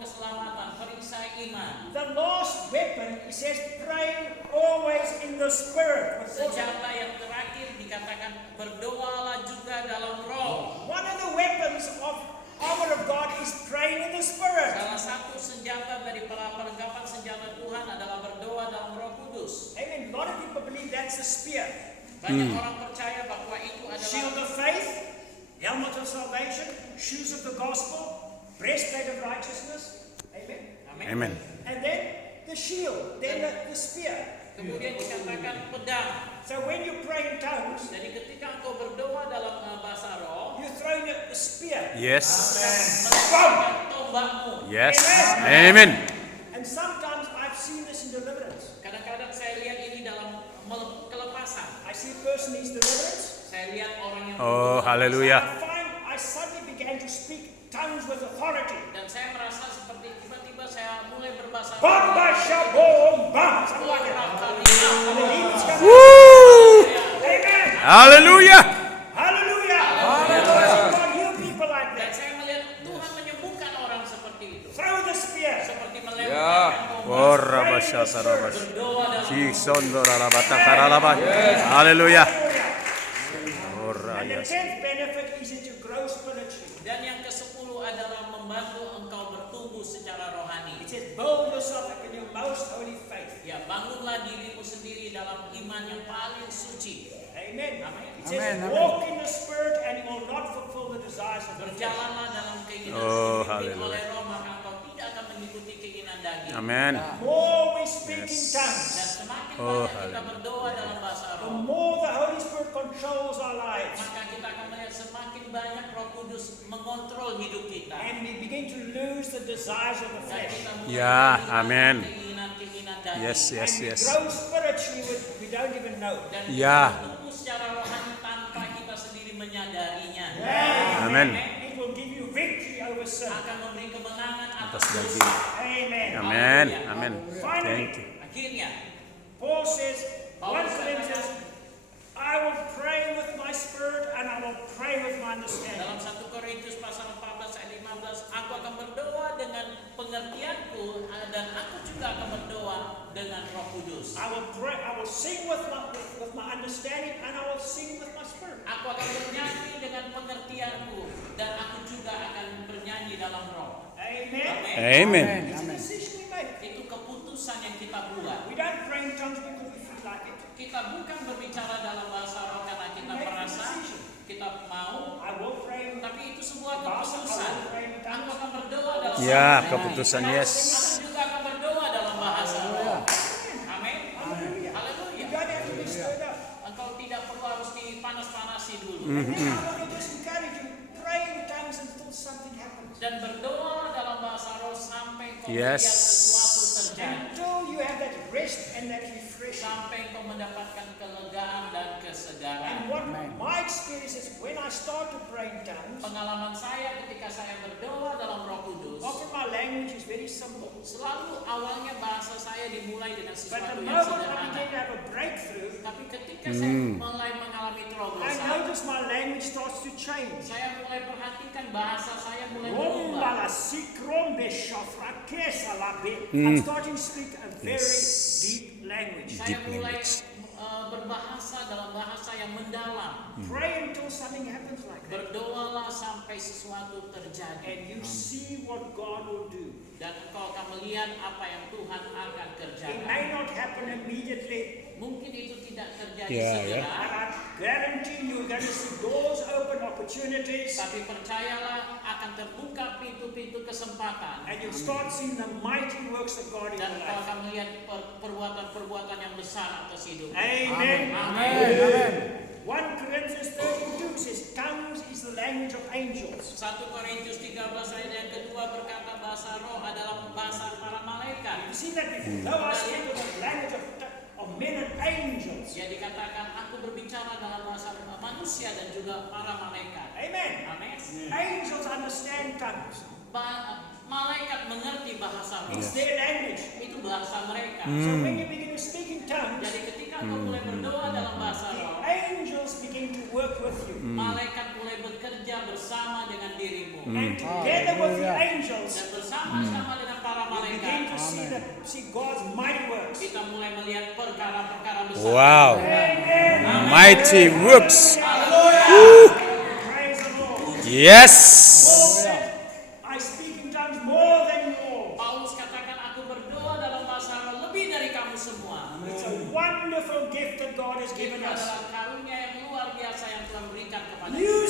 keselamatan, perisai iman. The last weapon, it says, praying always in the Spirit. Senjata yang terakhir dikatakan berdoalah juga dalam roh. One of the weapons of armor of God is praying in the Spirit. Salah satu senjata dari perlengkapan senjata Tuhan adalah berdoa dalam Roh Kudus. Amen. A lot of people believe that's the spear. Banyak orang percaya bahwa itu Shield adalah of faith, helmet of salvation, shoes of the gospel, breastplate of righteousness. Amen. Amen. And then the shield, then the spear. Kemudian dikatakan pedang. So when you pray in tongues, Jadi ketika engkau berdoa dalam bahasa roh, you throw the spear. Yes. melepaskan tombakmu. Yes. Amen. And sometimes I've seen this in deliverance. Kadang-kadang saya lihat ini dalam kelepasan. I see a person needs deliverance. Saya lihat orang yang Oh, haleluya. I find I suddenly began to speak tongues with authority. dan saya merasa seperti tiba-tiba saya mulai berbahasa Bamba shabom bam. Something like that. And the demons come out. Woo! Amen. Hallelujah. Hallelujah. God heal people like Dan that. saya melihat Tuhan menyembuhkan orang seperti itu. Throw the spear. Seperti Ya. melemparkan tombak. Ora basyata rabash. Berdoa dalam Shisondo rarabata karalaba. Hallelujah. Ora And the yes. 10th benefit is that you grow spiritually. Dan yang ke-10 adalah membantu engkau bertumbuh secara rohani. It says build yourself up in your most holy faith. Ya, bangunlah dirimu sendiri dalam iman yang paling suci. Amen. Amen. It says walk in the spirit and you will not fulfill the desires of the flesh. Berjalanlah dalam keinginan Oh, dipimpin haleluya. oleh roh, maka engkau tidak akan mengikuti keinginan daging. Amen. More we speak in Yes. tongues, Dan semakin Oh, banyak kita berdoa dalam bahasa the roh, more the Holy Spirit controls our lives. maka kita akan melihat semakin banyak Roh Kudus mengontrol hidup kita. And we begin to lose the desires of the Dan flesh. kita mulai Ya, amen. keinginan-keinginan daging. Yes, yes, And we yes. grow spiritually we don't even know. Dan Ya. kita bertumbuh secara rohani tanpa kita sendiri menyadarinya. Amen. It will give you victory over sin. Akan memberi kemenangan Atas atas daging. dosa. Amen. Amen. Amen. Thank you. Akhirnya, Paul says, 1 Corinthians, I will pray with my spirit and I will pray with my understanding. dalam 1 Korintus pasal 14 ayat 15, aku akan berdoa dengan pengertianku dan aku juga akan berdoa dengan Roh Kudus. I will pray, I will sing with my understanding and I will sing with my spirit. Aku akan bernyanyi dengan pengertianku dan aku juga akan bernyanyi dalam roh. Amen. Amen. It's a decision we make. Itu keputusan yang kita buat. We don't pray in tongues because we feel like it. Kita bukan berbicara dalam bahasa roh karena kita merasa kita mau, I will pray in tapi itu sebuah bahasa, I keputusan. will pray in Aku tongues. akan berdoa dalam Ya, bahasa roh. keputusan, yes. Aku juga akan berdoa dalam bahasa roh. Amin. Hallelujah. Haleluya. You don't have to be stirred up. Engkau tidak perlu harus dipanas-panasi dulu. And then I want to just encourage you, pray in tongues until something happens. Dan berdoa dalam bahasa roh sampai kau Yes. melihat sesuatu terjadi. Until you have that rest and that refreshing. Sampai kau mendapatkan kelegaan dan kesegaran. And what my experience is when I start to pray in tongues, Pengalaman saya ketika saya berdoa dalam Roh Kudus, often my language is very simple. selalu awalnya bahasa saya dimulai dengan But the sesuatu yang moment I sederhana. begin to have a breakthrough, Tapi ketika saya mulai mengalami I terobosan, notice my language starts to change. saya mulai perhatikan bahasa saya mulai berubah. Rombala sikrombe shafrakesa labe. I'm starting to speak a very deep language. Saya Deep mulai language. berbahasa dalam bahasa yang mendalam. Pray until something happens like that. Berdoalah sampai sesuatu terjadi. And you see what God will do. Dan engkau akan melihat apa yang Tuhan akan It kerjakan. may not happen immediately, Mungkin itu tidak terjadi Ya, segera, but I guarantee you're going to see doors open, opportunities, tapi percayalah akan terbuka pintu-pintu kesempatan. and you'll start seeing the mighty works of God in Dan your engkau life. akan melihat perbuatan-perbuatan yang besar atas hidup. Amen. Amin. 1 Corinthians 32 says, tongues is the language of angels. 1 Korintus 13 ayat yang kedua berkata bahasa roh adalah bahasa para malaikat. You see that before? Though I speak with the language of men and angels. Dia dikatakan aku berbicara dalam bahasa manusia dan juga para malaikat. Amen. Amin. Angels understand tongues. Malaikat mengerti bahasa roh. It's their language. Itu bahasa mereka. So when you begin to speak in tongues, Jadi ketika kau mulai berdoa dalam bahasa the roh, angels begin to work with you. malaikat mulai bekerja bersama dengan dirimu. And together with the angels, Dan bersama-sama see God's mighty works. Kita mulai melihat perkara-perkara besar. Wow. Amen. Mighty works. Praise the Lord. Yes. Paul said, I speak in tongues more than you all. Paulus katakan, aku berdoa dalam bahasa lebih dari kamu semua. It's a wonderful gift that God has Itu given us. adalah karunia yang luar biasa yang Tuhan berikan kepada kita. Use